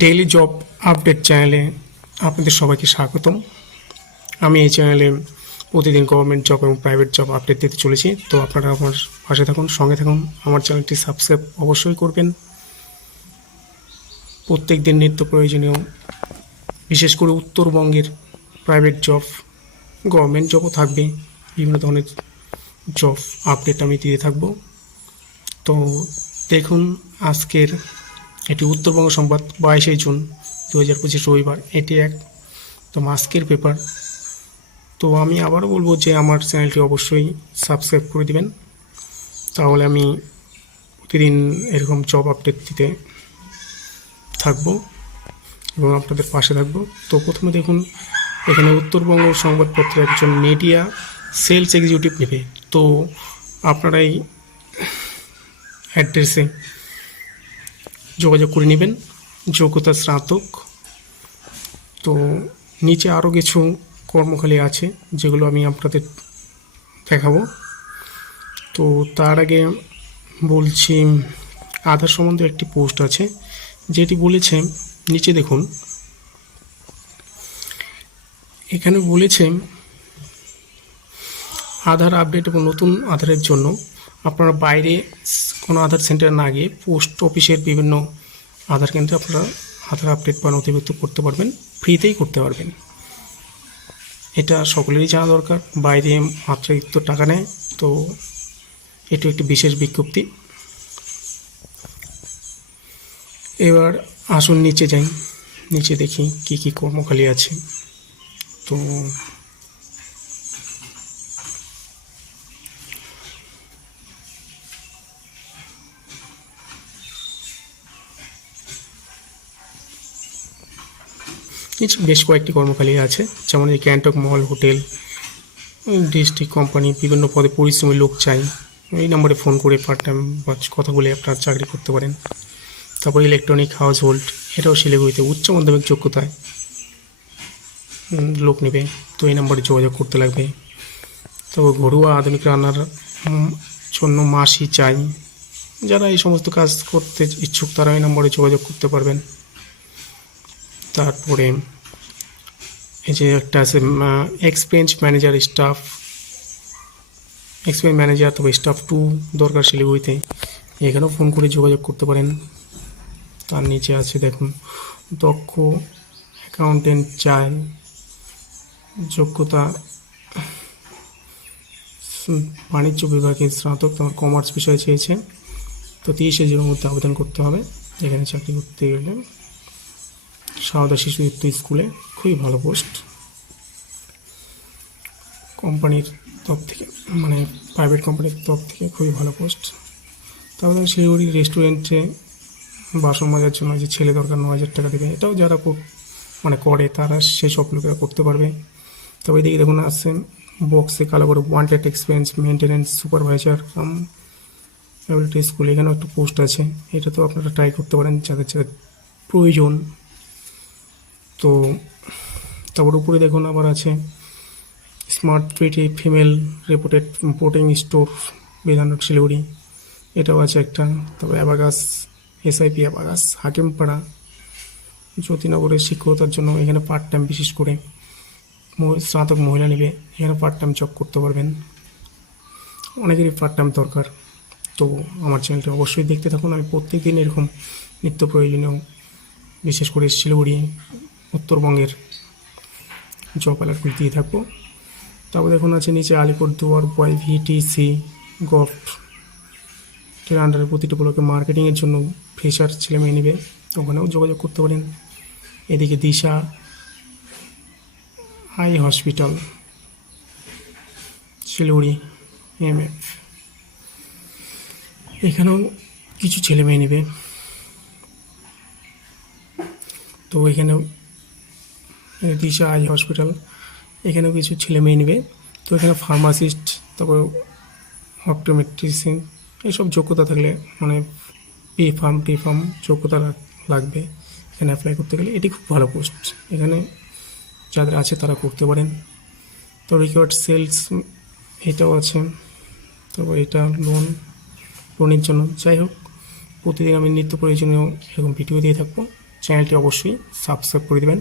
Daily job update চ্যানেলে আপনাদের সবাইকে স্বাগতম। আমি এই চ্যানেলে প্রতিদিন গভর্নমেন্ট জব এবং প্রাইভেট জব আপডেট দিতে চলেছি। তো আপনারা আমার পাশে থাকুন, সঙ্গে থাকুন। আমার চ্যানেলটি সাবস্ক্রাইব অবশ্যই করবেন। প্রত্যেক দিন নিত্য প্রয়োজনীয়, বিশেষ করে উত্তরবঙ্গের প্রাইভেট জব, গভর্নমেন্ট জবও থাকবে, বিভিন্ন ধরনের জব আপডেট আমি দিয়ে থাকবো। তো দেখুন, আজকের এটি উত্তরবঙ্গ সংবাদ 22শে জুন 2025 রবিবার। এটি একদম আজকের পেপার। তো আমি আবারও বলবো যে আমার চ্যানেলটি অবশ্যই সাবস্ক্রাইব করে দিবেন, তাহলে আমি প্রতিদিন এরকম জব আপডেট দিতে থাকবো এবং আপনাদের পাশে থাকবো। তো প্রথমে দেখুন, এখানে উত্তরবঙ্গ সংবাদপত্রে একজন মিডিয়া সেলস এক্সিকিউটিভ নেবে। তো আপনারা এই অ্যাড্রেসে যোগাযোগ করে নেবেন, যোগ্যতা স্নাতক। তো নিচে আরও কিছু কর্মখালি আছে যেগুলো আমি আপনাদের দেখাবো। তো তার আগে বলছি, আধার সম্বন্ধে একটি পোস্ট আছে যেটি বলেছে, নিচে দেখুন, এখানে বলেছে আধার আপডেট এবং নতুন আধারের জন্য আপনারা বাইরে কোনো আধার সেন্টারে না গিয়ে পোস্ট অফিসের বিভিন্ন আধার কেন্দ্রে আপনারা আধার আপডেট বা নথিভুক্ত করতে পারবেন, ফ্রিতেই করতে পারবেন। এটা সকলেরই জানা দরকার। বাইরে মাত্রাতিরিক্ত টাকা নেয়, তো এটি একটি বিশেষ বিজ্ঞপ্তি। এবার আসুন নিচে যাই, নিচে দেখি কি কি কর্মখালি আছে। তো নিচে বেশ কয়েকটি কর্মখালি আছে, যেমন এই Gangtok mall hotel district company, বিভিন্ন পদে পরিশ্রমী লোক চাই। এই নম্বরে ফোন করে পার্ট টাইম বা কথা বলে আপনার চাকরি করতে পারেন। তারপর ইলেকট্রনিক হাউস হোল্ড, এটাও শিলিগুড়িতে উচ্চ মাধ্যমিক যোগ্যতায় লোক নেবে। তো এই নম্বরে যোগাযোগ করতে লাগবে। তো ঘরোয়া আধুনিক রান্নার জন্য মাসি চাই। যারা এই সমস্ত কাজ করতে ইচ্ছুক তারা এই নম্বরে যোগাযোগ করতে পারবেন। তারপরে এই যে একটা আছে experience manager staff, experience manager, তবে স্টাফ 2 দরকার শিলিগুড়িতে। এখানেও ফোন করে যোগাযোগ করতে পারেন। তার নিচে আছে দেখুন, দক্ষ অ্যাকাউন্টেন্ট চাই, যোগ্যতা বাণিজ্য বিভাগের স্নাতক, তোমার কমার্স বিষয়ে চেয়েছে। তো 30শে জুনের মধ্যে আবেদন করতে হবে এখানে চাকরি করতে গেলে। সারদা শিশু স্কুলে, খুবই ভালো পোস্ট, কোম্পানির তরফ থেকে, মানে প্রাইভেট কোম্পানির তরফ থেকে খুবই ভালো পোস্ট। তারপরে শিলিগুড়ি রেস্টুরেন্টে বাসন মাজার জন্য যে ছেলে দরকার, 9,000 টাকা দেবে। এটাও যারা করে তারা সেসব লোকেরা করতে পারবে। তবে এদিকে দেখুন আসছে বক্সে কালো করে wanted experience maintenance supervisor ability school, এখানেও একটা পোস্ট আছে। এটা তো আপনারা ট্রাই করতে পারেন যাদের যাদের প্রয়োজন। তো তারপর উপরে দেখুন আবার আছে smart pretty female reporting store, Bidhannagar Siliguri, এটাও আছে একটা। তবে অ্যাবাগাস এসআইপি অ্যাবাগাস হাকিমপাড়া জ্যোতিনগরের শিক্ষকতার জন্য এখানে পার্ট টাইম, বিশেষ করে স্নাতক মহিলা নেবে, এখানে পার্ট টাইম জব করতে পারবেন। অনেকেরই পার্ট টাইম দরকার। তো আমার চ্যানেলটি অবশ্যই দেখতে থাকুন। আমি প্রত্যেক দিন এরকম নিত্য প্রয়োজনীয়, বিশেষ করে শিলিগুড়ি উত্তরবঙ্গের জব অ্যালার্টগুলি দিয়ে থাকবো। তারপর দেখুন আছে নিচে আলিপুরদুয়ার YVTC গভট এর আন্ডারে প্রতিটি ব্লকে মার্কেটিংয়ের জন্য ফ্রেশার ছেলে মেয়ে নেবে, ওখানেও যোগাযোগ করতে পারেন। এদিকে দিশা আই হসপিটাল শিলিগুড়ি MF, এখানেও কিছু ছেলে মেয়ে নেবে। তো এখানেও দিশা আই হসপিটাল, এখানেও কিছু ছেলে মেয়ে নেবে। তো এখানে ফার্মাসিস্ট, তারপর অপটোমেট্রিশিয়ান, এইসব যোগ্যতা থাকলে, মানে টি ফার্ম যোগ্যতা লাগবে এখানে অ্যাপ্লাই করতে গেলে। এটি খুব ভালো পোস্ট, এখানে যাদের আছে তারা করতে পারেন। তো রিকোয়ার্ড সেলস, এটাও আছে। তারপর এটা লোনের জন্য। যাই হোক, প্রতিদিন আমি নিত্য প্রয়োজনীয় এরকম ভিডিও দিয়ে থাকবো। চ্যানেলটি অবশ্যই সাবস্ক্রাইব করে দেবেন।